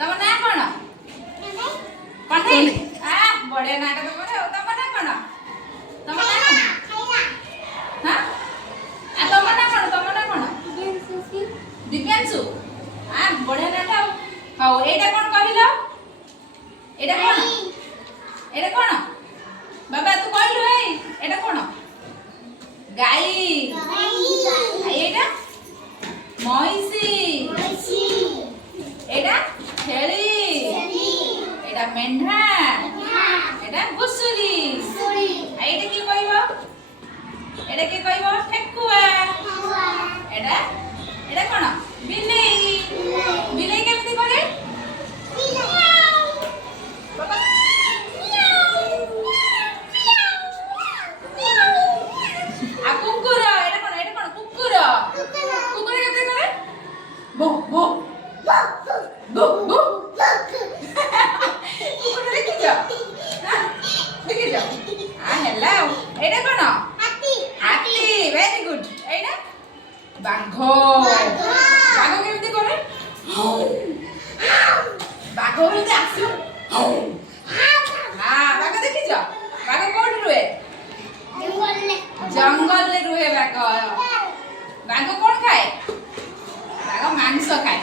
ତମ ନାଁ କଣ? କଣ୍ଢେଇ। ବଢିଆ ନାଁଟା ତମର। ତମ ନାଁ କଣ? ତମ ନାଁ କଣ? ହଁ ତମ ନାଁ କଣ? ତମ ନାଁ କଣ? ଦିବ୍ୟାଂଶୁ। ବଢିଆ ନାଁଟା ଆଉ। ହଉ ଏଇଟା କଣ କହିଲ? ଏଇଟା କଣ? ଏଇଟା କଣ? ବାବା ତୁ କହିଲୁ ଏଇ ଏଇଟା କଣ? ଗାଈ। ଏଇଟା ମଇଁଷି। ଏଇଟା ଛେଳି। ଏଇଟା ମେଣ୍ଢା। ଏଇଟା ଘୁଷୁରୀ। ଏଇଟା କି କହିବ? ଏଇଟା କି କହିବ? ଠେକୁଆ। ଏଇଟା ଏଇଟା କଣ? ବିଲେଇ। ବିଲେଇ କେମିତି କରେ? କୁକୁର। ଏଇଟା କଣ? ଏଇଟା କଣ? କୁକୁର। କୁକୁର କେମିତି କରେ? ବୋ ବୋ ବୋ ବୋ। କୁକୁର ଦେଖିଛ? ଦେଖିଛ? ହେଲା ଆଉ। ଏଇଟା କଣ? ହାତୀ। Very good. ଏଇଟା ବାଘ। ବାଘ କେମିତି କରେ? ବାଘ କେମିତି ଆସିବ? ବାଘ ଦେଖିଛ? ବାଘ କୋଉଠି ରୁହେ? ଜଙ୍ଗଲରେ ରୁହେ ବାଘ। ବାଘ କଣ ଖାଏ? ବାଘ ମାଂସ ଖାଏ।